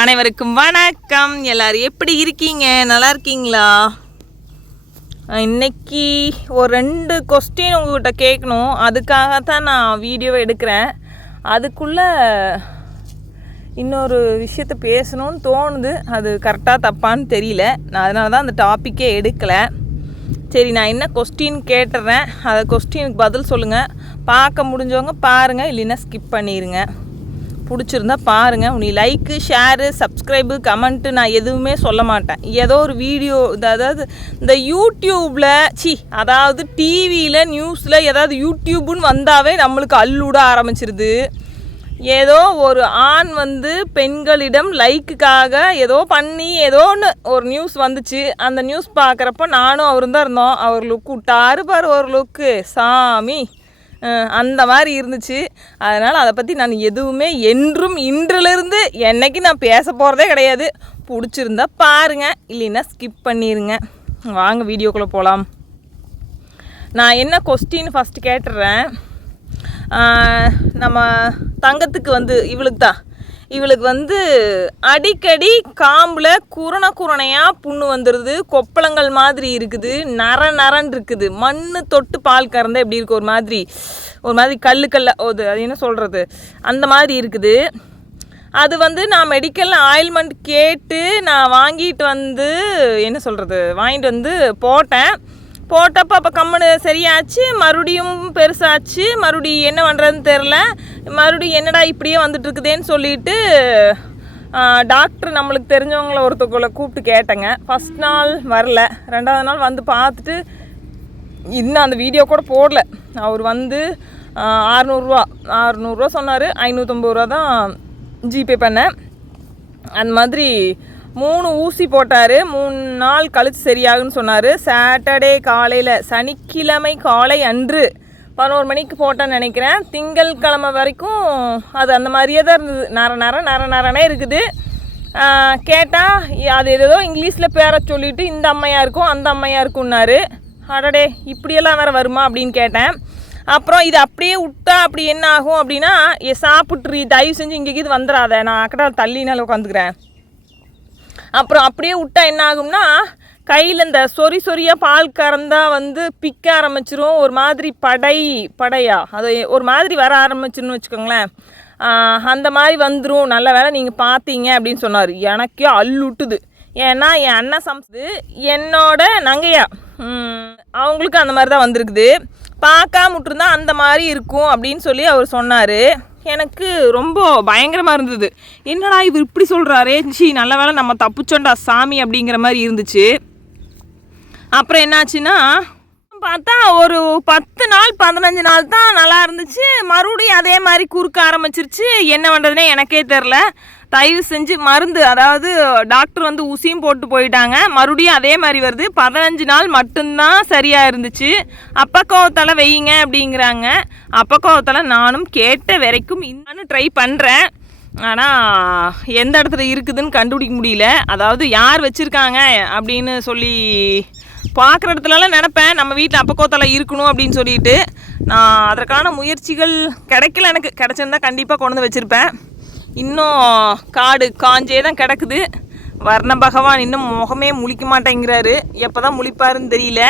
அனைவருக்கும் வணக்கம். எல்லாரும் எப்படி இருக்கீங்க? நல்லா இருக்கீங்களா? இன்னைக்கு ஒரு 2 கொஸ்டின் உங்கள்கிட்ட கேட்கணும். அதுக்காகத்தான் நான் வீடியோவை எடுக்கிறேன். அதுக்குள்ளே இன்னொரு விஷயத்த பேசணும்னு தோணுது. அது கரெக்டாக தப்பான்னு தெரியல. நான் அதனால தான் அந்த டாப்பிக்கே எடுக்கலை. சரி, நான் என்ன கொஸ்டின் கேட்டுறேன். அதை கொஸ்டினுக்கு பதில் சொல்லுங்கள். பார்க்க முடிஞ்சவங்க பாருங்கள், இல்லைன்னா ஸ்கிப் பண்ணிடுங்க. பிடிச்சிருந்தா பாருங்கள். உனி லைக்கு, ஷேரு, சப்ஸ்கிரைபு, கமெண்ட்டு நான் எதுவுமே சொல்ல மாட்டேன். ஏதோ ஒரு வீடியோ, அதாவது இந்த யூடியூப்பில் அதாவது டிவியில் நியூஸில் ஏதாவது யூடியூப்னு வந்தாவே நம்மளுக்கு அல்லுட ஆரம்பிச்சிருது. ஏதோ ஒரு ஆண் பெண்களிடம் லைக்குக்காக ஏதோ பண்ணி ஏதோ ஒன்று ஒரு நியூஸ் வந்துச்சு. அந்த நியூஸ் பார்க்குறப்ப நானும் அவரும் தான் இருந்தோம். அவர் லுக்கு விட்டாரு பாரு, ஒரு லுக்கு சாமி, அந்த மாதிரி இருந்துச்சு. அதனால் அதை பற்றி நான் எதுவுமே என்றும் இன்றிலிருந்து என்னைக்கு நான் பேச போகிறதே கிடையாது. பிடிச்சிருந்தா பாருங்கள், இல்லைன்னா ஸ்கிப் பண்ணிடுங்க. வாங்க வீடியோக்குள்ளே போகலாம். நான் என்ன கொஸ்டின் ஃபஸ்ட்டு கேட்டுடுறேன். நம்ம தங்கத்துக்கு இவளுக்கு அடிக்கடி காம்பில் குரணையாக புண்ணு வந்துடுது. கொப்பளங்கள் மாதிரி இருக்குது, நரன் இருக்குது. மண் தொட்டு பால் கறந்தால் எப்படி இருக்குது, ஒரு மாதிரி கல்ல அது என்ன சொல்கிறது, அந்த மாதிரி இருக்குது. அது நான் மெடிக்கல் ஆயில்மெண்ட் கேட்டு நான் வாங்கிட்டு வந்து போட்டேன். போட்டப்போ அப்போ கம்முன்னு சரியாச்சு. மறுபடியும் பெருசாச்சு. மறுபடியும் என்ன பண்ணுறதுன்னு தெரில. மறுபடியும் என்னடா இப்படியே வந்துட்டுருக்குதேன்னு சொல்லிட்டு டாக்டர் நம்மளுக்கு தெரிஞ்சவங்கள ஒருத்தவங்களை கூப்பிட்டு கேட்டேங்க. ஃபஸ்ட் நாள் வரல, 2வது நாள் வந்து பார்த்துட்டு இன்னும் அந்த வீடியோ கூட போடல. அவர் 600 சொன்னார். 550 தான் ஜிபே பண்ணேன். அந்த மாதிரி 3 ஊசி போட்டார். 3 நாள் கழித்து சரியாகுன்னு சொன்னார். சாட்டர்டே காலையில், சனிக்கிழமை காலை அன்று 11 மணிக்கு போட்டேன்னு நினைக்கிறேன். திங்கட்கிழமை வரைக்கும் அது அந்த மாதிரியே தான் இருந்தது. நரனே இருக்குது. கேட்டால் அது ஏதோ இங்கிலீஷில் பேரை சொல்லிவிட்டு இந்த அம்மையாக இருக்கும் அந்த அம்மையாக இருக்குன்னாரு. அடடே, இப்படியெல்லாம் வேறு வருமா அப்படின்னு கேட்டேன். அப்புறம் இது அப்படியே விட்டா அப்படி என்ன ஆகும் அப்படின்னா, சாப்பிட்ரு, தயவு செஞ்சு இங்கே இது வந்துடாத, நான் அக்கடா தள்ளினால உட்காந்துக்கிறேன். அப்புறம் அப்படியே விட்டா என்ன ஆகும்னா, கையில் இந்த சொரியாக பால் கறந்தா பிக்க ஆரம்பிச்சிரும். ஒரு மாதிரி படையா அது ஒரு மாதிரி வர ஆரம்பிச்சிருன்னு வச்சுக்கோங்களேன். அந்த மாதிரி வந்துடும். நல்ல வேலை நீங்கள் பார்த்தீங்க அப்படின்னு சொன்னார். எனக்கே அல்லுட்டுது. ஏன்னா என் அண்ணன் சமைச்சது என்னோட நங்கையா, அவங்களுக்கு அந்த மாதிரி தான் வந்திருக்குது. பார்க்காம விட்டுருந்தா அந்த மாதிரி இருக்கும் அப்படின்னு சொல்லி அவர் சொன்னார். எனக்கு ரொம்ப பயங்கரமாக இருந்தது. என்னடா இவர் இப்படி சொல்கிறாரே, நல்ல வேலை நம்ம தப்புச்சோண்டா சாமி அப்படிங்கிற மாதிரி இருந்துச்சு. அப்புறம் என்னாச்சுன்னா பார்த்தா ஒரு 10 நாள் 15 நாள் தான் நல்லா இருந்துச்சு. மறுபடியும் அதே மாதிரி குறுக்க ஆரம்பிச்சிருச்சு. என்ன பண்ணுறதுனே எனக்கே தெரில. தயவு செஞ்சு மருந்து, அதாவது டாக்டர் ஊசியும் போட்டு போயிட்டாங்க. மறுபடியும் அதே மாதிரி வருது. 15 நாள் மட்டும்தான் சரியாக இருந்துச்சு. அப்பக்கோவத்தலை வையுங்க அப்படிங்கிறாங்க. அப்பக்கோவத்தலை நானும் கேட்ட வரைக்கும் இன்னும் ட்ரை பண்ணுறேன். ஆனால் எந்த இடத்துல இருக்குதுன்னு கண்டுபிடிக்க முடியல. அதாவது யார் வச்சுருக்காங்க அப்படின்னு சொல்லி பார்க்குற இடத்துலலாம் நினப்பேன் நம்ம வீட்டில் அப்பக்கோவத்தலை இருக்கணும் அப்படின்னு சொல்லிட்டு. நான் அதற்கான முயற்சிகள் கிடைக்கல. எனக்கு கிடச்சிருந்தா கண்டிப்பாக கொண்டு வந்து வச்சுருப்பேன். இன்னும் காடு காஞ்சே தான் கிடக்குது. வர்ண பகவான் இன்னும் முகமே முழிக்க மாட்டேங்கிறாரு. எப்போ தான் முழிப்பாருன்னு தெரியல.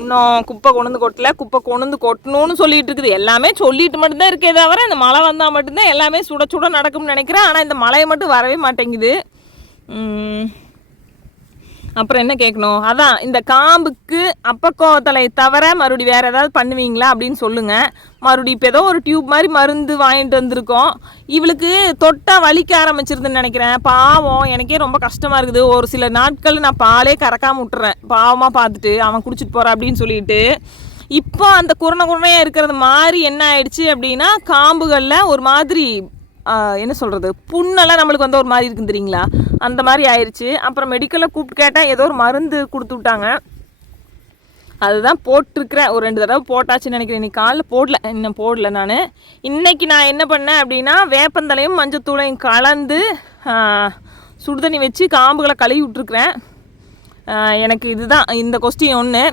இன்னும் குப்பை கொண்டு கொட்டணும்னு சொல்லிகிட்டு இருக்குது. எல்லாமே சொல்லிட்டு மட்டும்தான் இருக்கே தவிர, இந்த மழை வந்தால் மட்டும்தான் எல்லாமே சுட நடக்கும்னு நினைக்கிறேன். ஆனால் இந்த மழையை மட்டும் வரவே மாட்டேங்குது. அப்புறம் என்ன கேட்கணும், அதான் இந்த காம்புக்கு அப்பக்கோவத்தலை தவிர மறுபடியும் வேறு ஏதாவது பண்ணுவீங்களா அப்படின்னு சொல்லுங்கள். மறுபடியும் இப்போ ஏதோ ஒரு டியூப் மாதிரி மருந்து வாங்கிட்டு வந்திருக்கோம். இவளுக்கு தொட்டால் வலிக்க ஆரம்பிச்சிருதுன்னு நினைக்கிறேன். பாவம், எனக்கே ரொம்ப கஷ்டமாக இருக்குது. ஒரு சில நாட்கள் நான் பாலே கறக்காமல் விட்டுறேன். பாவமாக பார்த்துட்டு அவன் குடிச்சிட்டு போகிறான் அப்படின்னு சொல்லிட்டு. இப்போ அந்த குரணையாக இருக்கிறது மாதிரி என்ன ஆயிடுச்சு அப்படின்னா, காம்புகளில் ஒரு மாதிரி என்ன சொல்கிறது, புண்ணெல்லாம் நம்மளுக்கு ஒரு மாதிரி இருக்குன்னு தெரியுங்களா, அந்த மாதிரி ஆயிடுச்சு. அப்புறம் மெடிக்கலில் கூப்பிட்டு கேட்டால் ஏதோ ஒரு மருந்து கொடுத்து விட்டாங்க. அதுதான் போட்டிருக்கிறேன். ஒரு 2 தடவை போட்டாச்சுன்னு நினைக்கிறேன். இன்னைக்கு காலைல இன்னும் போடல. இன்றைக்கி நான் என்ன பண்ணேன் அப்படின்னா, வேப்பந்தலையும் மஞ்சத்தூளையும் கலந்து சுடுதண்ணி வச்சு காம்புகளை கழுவி விட்டுருக்குறேன். எனக்கு இதுதான் இந்த கொஸ்டின் ஒன்று.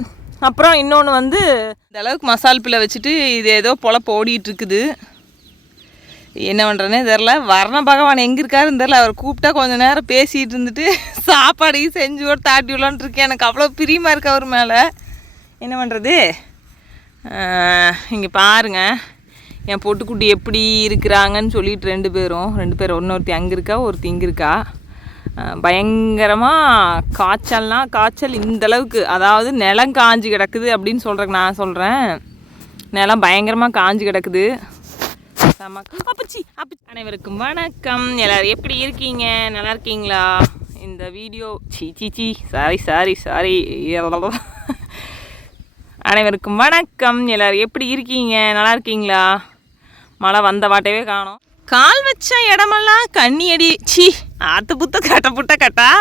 அப்புறம் இன்னொன்று இந்த அளவுக்கு மசால் பிள்ளை வச்சுட்டு இது ஏதோ பொழப்பு ஓடிட்டுருக்குது. என்ன பண்ணுறேன்னே தெரில. வர்ண பகவான் எங்கே இருக்காருன்னு தெரில. அவர் கூப்பிட்டா கொஞ்சம் நேரம் பேசிகிட்டு இருந்துட்டு சாப்பாடையும் செஞ்சு ஒரு தாட்டி விடலான்ட்டு இருக்கேன். எனக்கு அவ்வளோ பிரியமாக இருக்கு அவர் மேலே. என்ன பண்ணுறது? இங்கே பாருங்கள் என் பொட்டுக்குட்டி எப்படி இருக்கிறாங்கன்னு சொல்லிட்டு ரெண்டு பேரும் ஒருத்தி அங்கே இருக்கா, ஒருத்தி இங்கே இருக்கா. பயங்கரமாக காய்ச்சல் இந்தளவுக்கு, அதாவது நிலம் காஞ்சி கிடக்குது அப்படின்னு சொல்கிறேன். நான் சொல்கிறேன் நிலம் பயங்கரமாக காஞ்சி கிடக்குது. அப்பச்சி அனைவருக்கும் வணக்கம். எல்லோரும் எப்படி இருக்கீங்க? நல்லா இருக்கீங்களா? இந்த வீடியோ சாரி அனைவருக்கும் வணக்கம். எல்லோரும் எப்படி இருக்கீங்க? நல்லா இருக்கீங்களா? மழை வந்த வாட்டவே காணோம். கால் வச்ச இடமெல்லாம் கண்ணி அடி. ஆத்து புத்த கட்ட புட்ட கட்டா.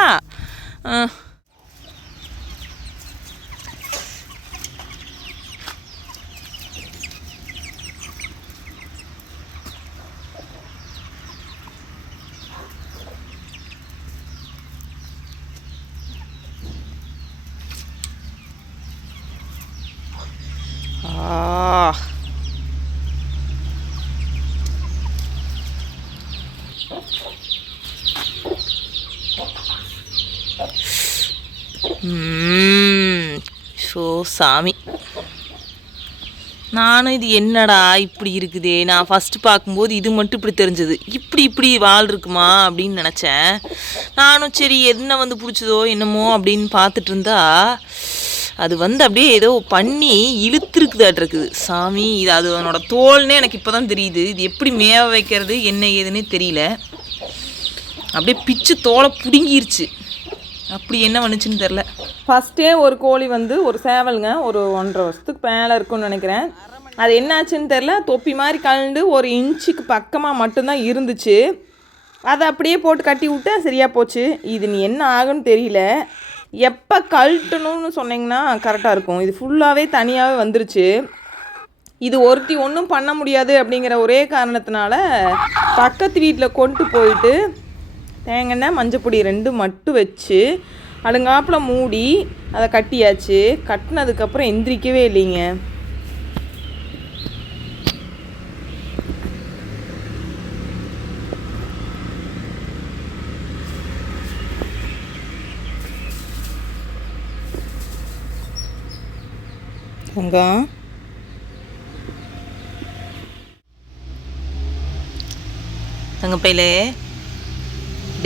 சாமி, நானும் இது என்னடா இப்படி இருக்குதே, நான் ஃபஸ்ட்டு பார்க்கும்போது இது மட்டும் இப்படி தெரிஞ்சது, இப்படி வால் இருக்குமா அப்படின்னு நினச்சேன். நானும் சரி என்ன பிடிச்சதோ என்னமோ அப்படின்னு பார்த்துட்டு இருந்தா அது அப்படியே ஏதோ பண்ணி இழுத்துருக்குதாட்டிருக்குது. சாமி, இது அது அதனோட தோல்னே எனக்கு இப்போ தான் தெரியுது. இது எப்படி மேவ வைக்கிறது என்ன ஏதுன்னே தெரியல. அப்படியே பிச்சு தோலை பிடுங்கிருச்சு. அப்படி என்ன பண்ணுச்சுன்னு தெரில. ஃபஸ்ட்டே ஒரு கோழி ஒரு சேவலுங்க, ஒரு 1.5 வருஷத்துக்கு மேலே இருக்குன்னு நினைக்கிறேன். அது என்னாச்சுன்னு தெரில, தொப்பி மாதிரி கலந்து 1 இன்ச்சுக்கு பக்கமாக மட்டும்தான் இருந்துச்சு. அதை அப்படியே போட்டு கட்டி விட்டு சரியாக போச்சு. இது நீ என்ன ஆகுன்னு தெரியல. எப்போ கழட்டணும்னு சொன்னீங்கன்னா கரெக்டாக இருக்கும். இது ஃபுல்லாகவே தனியாகவே வந்துருச்சு. இது ஒருத்தி ஒன்றும் பண்ண முடியாது அப்படிங்கிற ஒரே காரணத்தினால பக்கத்து வீட்டில் கொண்டு போயிட்டு தேங்காய் மஞ்சப்பொடி 2 மட்டும் வச்சு அடுங்காப்பில் மூடி அதை கட்டியாச்சு. கட்டினதுக்கப்புறம் எந்திரிக்கவே இல்லைங்க. தங்கப்பையிலே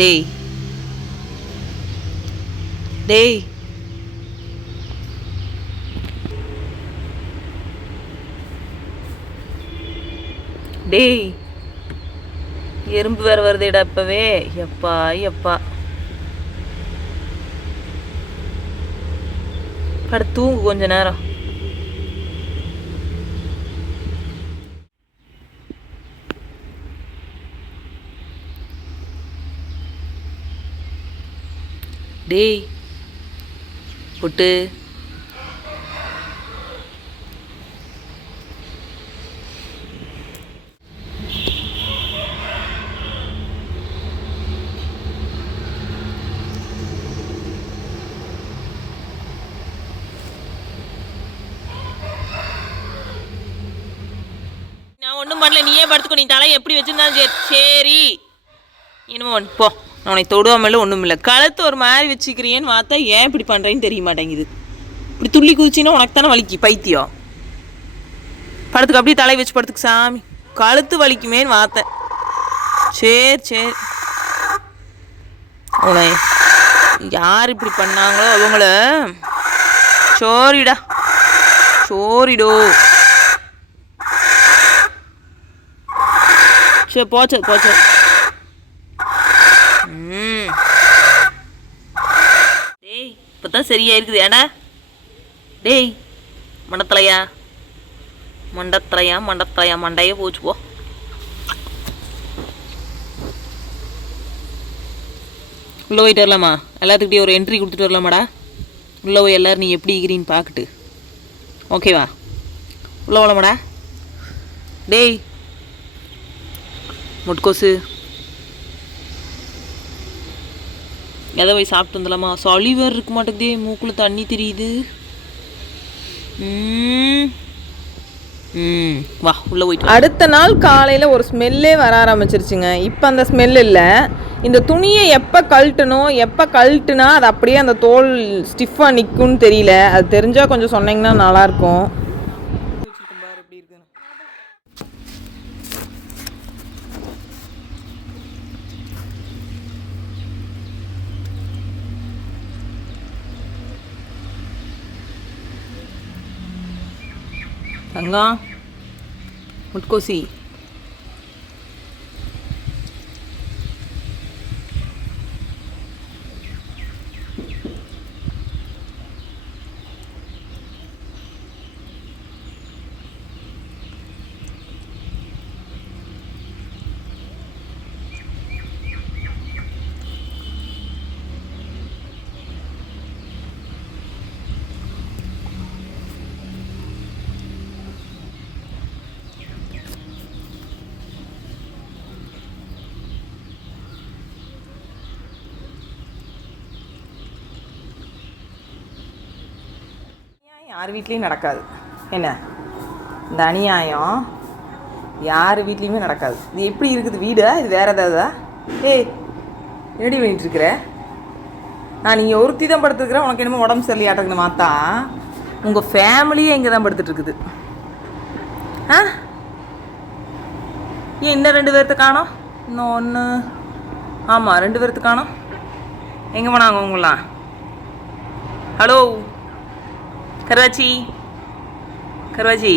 டேய் எறும்பு வேற வருதேடா இப்பவே. எப்பா படுத்து தூங்கு கொஞ்ச நேரம். டேய் புட்டு, நான் ஒன்றும் பண்ணல, நீயே படுத்துக்கோ. நீ தலை எப்படி வச்சுருந்தாலும் சரி. என்னமோ போ, உனக்கு தொடுவாமல் ஒன்றும் இல்லை. கழுத்து ஒரு மாதிரி வச்சுக்கிறியேன்னு பார்த்தா ஏன் இப்படி பண்ணுறேன்னு தெரிய மாட்டேங்குது. இப்படி துள்ளி குதிச்சின்னா உனக்கு தானே வலிக்கு பைத்தியம். படுத்துக்கு அப்படியே தலை வச்சு படுத்துக்கு. சாமி, கழுத்து வலிக்குமேன்னு பார்த்தேன். சரி உன யார் இப்படி பண்ணாங்களோ அவங்கள சோரிடோ. சரி போச்சு. டேய் இப்போதான் சரியா இருக்குது. ஏன்னா டேய் மண்டத்தலையா மண்டையே போச்சு போ. உள்ளே போயிட்டு வரலாமா? எல்லாத்துக்கிட்டே ஒரு என்ட்ரி கொடுத்துட்டு வரலாமாடா? உள்ளே போய் எல்லோரும் நீ எப்படி இருக்கிறின்னு பார்த்துட்டு ஓகேவா? உள்ளே வரலாமாடா? டேய் முட்கோசு, எதை போய் சாப்பிட்டு வந்துடலாமா? சளி வேறு இருக்க மாட்டேங்குதே, மூக்கில் தண்ணி தெரியுது. வா உள்ளே போயிட்டு. அடுத்த நாள் காலையில் ஒரு ஸ்மெல்லே வர ஆரம்பிச்சிருச்சுங்க. இப்போ அந்த ஸ்மெல் இல்லை. இந்த துணியை எப்போ கழட்டணும், எப்போ கழட்டுனா அது அப்படியே அந்த தோல் ஸ்டிஃபாக நிற்கும்னு தெரியல. அது தெரிஞ்சால் கொஞ்சம் சொன்னீங்கன்னா நல்லாயிருக்கும். தங்கம் முட்கோசி யார் வீட்லேயும் நடக்காது. என்ன இந்த அநியாயம் யார் வீட்லேயுமே நடக்காது. இது எப்படி இருக்குது வீடா, இது வேறு ஏதாவதா? ஏய் என்னடி பண்ணிகிட்ருக்குற? நான் நீங்கள் ஒருத்தி தான் படுத்துருக்குறேன். உனக்கு என்னமோ உடம்பு சரியாட்டக்குன்னு மாத்தா உங்கள் ஃபேமிலியே இங்கே தான் படுத்துட்ருக்குது. ஆ ஏன் இன்னும் 2 பேர்த்த காணோம்? இன்னும் ஒன்று, ஆமாம் 2 பேர்த்து காணோம். எங்கே போனாங்க உங்களாம்? ஹலோ கருவாச்சி, கருவாச்சி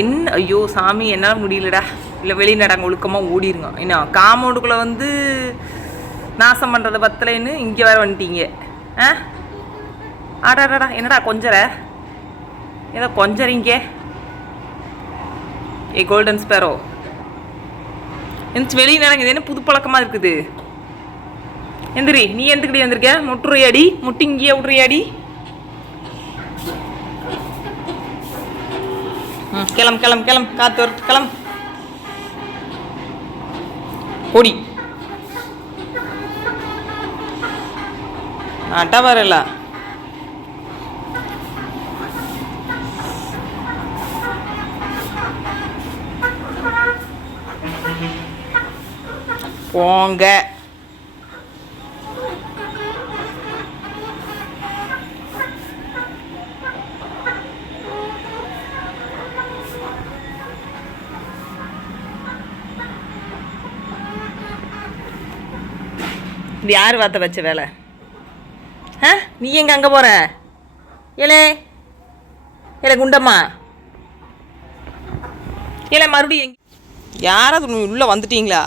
என்ன? ஐயோ சாமி என்னால் முடியலடா. இல்லை வெளியே நடாங்க ஒழுக்கமாக ஓடிடுங்க. என்ன காம்பவுண்டுக்குள்ளே வந்து நாசம் பண்ணுறது பத்தலைன்னு இங்கே வேறு வந்துட்டீங்க. ஆ ஆடாடாடா என்னடா கொஞ்சற, ஏதோ கொஞ்சறீங்க. ஏ கோல்டன் ஸ்பேரோ எந்திரிச்சு வெளியே நடங்க. இது என்ன புது பழக்கமாக இருக்குது? எந்திரி. நீ எந்துக்கிட்டே வந்திருக்க? முட்டுறியாடி, முட்டி இங்கேயே விட்றியாடி? கிளம் கிளம் கிளம், காத்து வர கிளம். பொடி அட்டா வரல. போங்க. இது யார் வார்த்தை வச்ச வேலை? ஆ நீ எங்கே அங்கே போகிற? ஏலே ஏலே குண்டம்மா, ஏலே மறுபடியும் எங்கே? யாராவது உள்ளே வந்துட்டீங்களா?